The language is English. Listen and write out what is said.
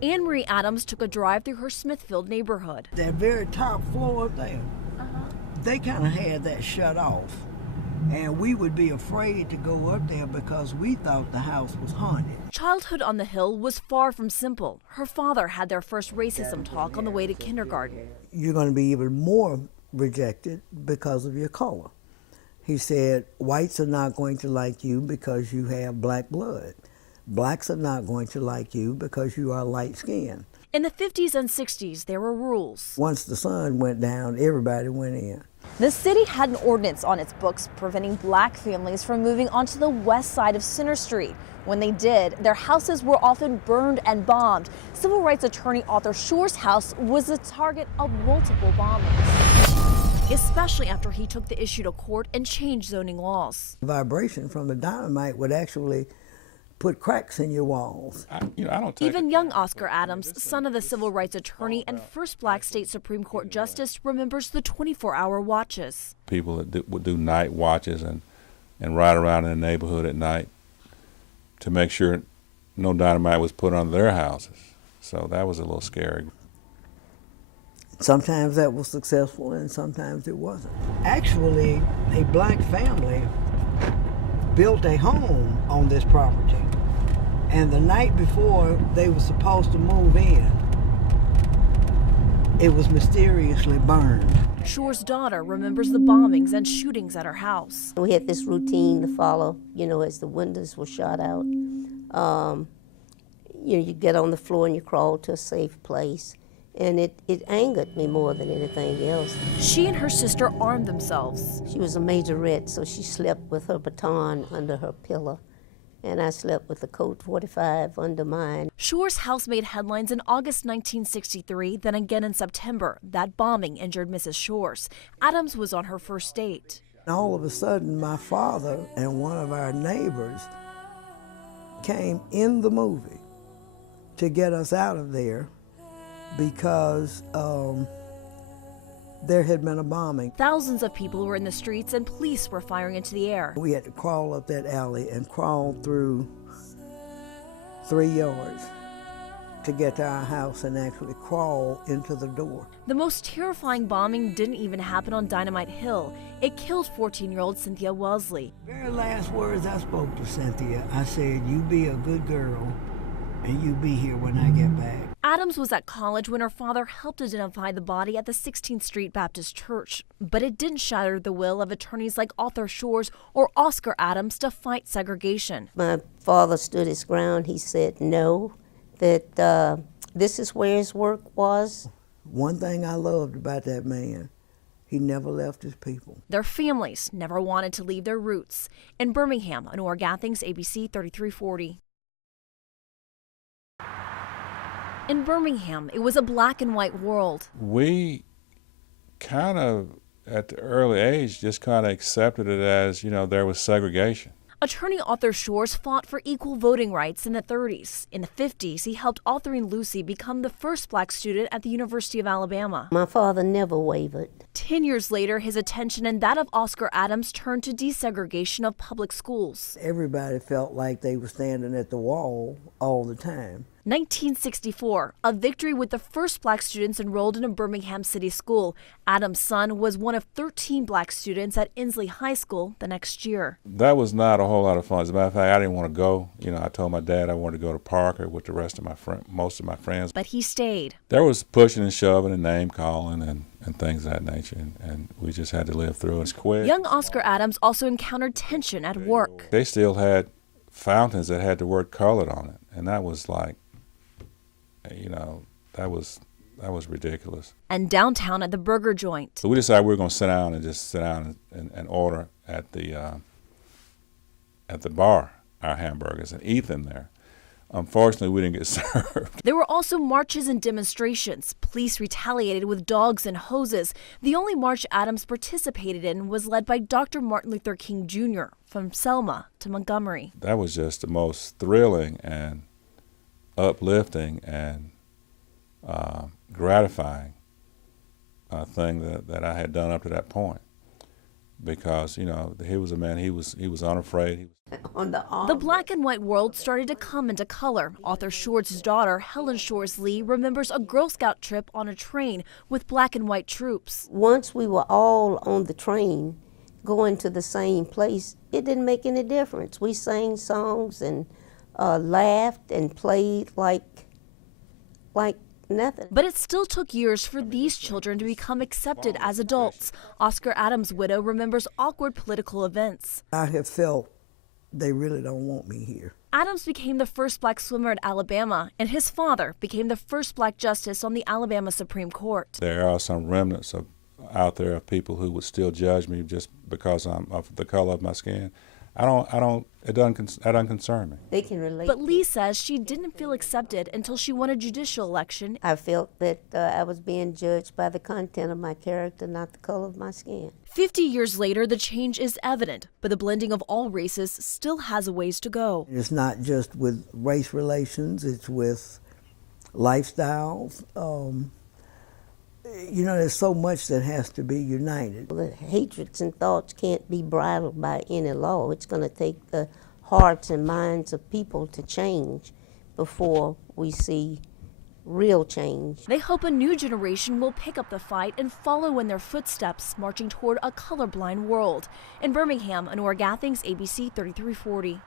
Anne Marie Adams took a drive through her Smithfield neighborhood. That very top floor up there, they kind of had that shut off. And we would be afraid to go up there because we thought the house was haunted. Childhood on the Hill was far from simple. Her father had their first racism talk on the way to kindergarten. You're going to be even more rejected because of your color. He said, whites are not going to like you because you have black blood. Blacks are not going to like you because you are light skinned. In the 50s and 60s, there were rules. Once the sun went down, everybody went in. The city had an ordinance on its books preventing black families from moving onto the west side of Center Street. When they did, their houses were often burned and bombed. Civil rights attorney Arthur Shore's house was the target of multiple bombings, especially after he took the issue to court and changed zoning laws. Vibration from the dynamite would actually put cracks in your walls. Even young Oscar Adams, son of the civil rights attorney and first black state Supreme Court justice, remembers the 24-hour watches. People that would do night watches and ride around in the neighborhood at night to make sure no dynamite was put on their houses. So that was a little scary. Sometimes that was successful and sometimes it wasn't. Actually, a black family built a home on this property. And the night before they were supposed to move in, it was mysteriously burned. Shore's daughter remembers the bombings and shootings at her house. We had this routine to follow, as the windows were shot out. You get on the floor and you crawl to a safe place. And it angered me more than anything else. She and her sister armed themselves. She was a majorette, so she slept with her baton under her pillow. And I slept with the Colt 45 under mine. Shore's house made headlines in August 1963, then again in September. That bombing injured Mrs. Shore's. Adams was on her first date. All of a sudden, my father and one of our neighbors came in the movie to get us out of there because there had been a bombing. Thousands of people were in the streets and police were firing into the air. We had to crawl up that alley and crawl through 3 yards to get to our house and actually crawl into the door. The most terrifying bombing didn't even happen on Dynamite Hill. It killed 14-year-old Cynthia Wellesley. Very last words I spoke to Cynthia, I said, you be a good girl and you be here when I get back. Adams was at college when her father helped identify the body at the 16th Street Baptist Church. But it didn't shatter the will of attorneys like Arthur Shore's or Oscar Adams to fight segregation. My father stood his ground. He said no, that this is where his work was. One thing I loved about that man, he never left his people. Their families never wanted to leave their roots. In Birmingham, Honora Gathings, ABC 3340. In Birmingham, it was a black and white world. We kind of, at the early age, just kind of accepted it as, there was segregation. Attorney Arthur Shores fought for equal voting rights in the 30s. In the 50s, he helped Autherine Lucy become the first black student at the University of Alabama. My father never wavered. 10 years later, his attention and that of Oscar Adams turned to desegregation of public schools. Everybody felt like they were standing at the wall all the time. 1964, a victory with the first black students enrolled in a Birmingham city school. Adams' son was one of 13 black students at Inslee High School the next year. That was not a whole lot of fun. As a matter of fact, I didn't want to go. I told my dad I wanted to go to Parker with the rest of most of my friends. But he stayed. There was pushing and shoving and name calling and things of that nature, and we just had to live through it. Quick. Young Oscar Adams also encountered tension at work. They still had fountains that had the word colored on it, and that was like, that was ridiculous. And downtown at the burger joint. So we decided we were going to sit down and order at the bar our hamburgers and eat them there. Unfortunately, we didn't get served. There were also marches and demonstrations. Police retaliated with dogs and hoses. The only march Adams participated in was led by Dr. Martin Luther King Jr. from Selma to Montgomery. That was just the most thrilling and uplifting and gratifying thing that I had done up to that point. because you know he was a man. He was unafraid. On the arm. The black and white world started to come into color. Author Short's daughter, Helen Shores Lee, remembers a Girl Scout trip on a train with black and white troops. Once we were all on the train going to the same place, it didn't make any difference. We sang songs and laughed and played like nothing. But it still took years for these children to become accepted as adults. Oscar Adams' widow remembers awkward political events. I have felt they really don't want me here. Adams became the first black swimmer at Alabama, and his father became the first black justice on the Alabama Supreme Court. There are some remnants out there of people who would still judge me just because I'm of the color of my skin. That doesn't concern me. They can relate. But Lee says she didn't feel accepted until she won a judicial election. I felt that I was being judged by the content of my character, not the color of my skin. 50 years later, the change is evident, but the blending of all races still has a ways to go. It's not just with race relations, it's with lifestyles. You know, there's so much that has to be united. The hatreds and thoughts can't be bridled by any law. It's going to take the hearts and minds of people to change before we see real change. They hope a new generation will pick up the fight and follow in their footsteps, marching toward a colorblind world. In Birmingham, Honora Gathings, ABC 3340.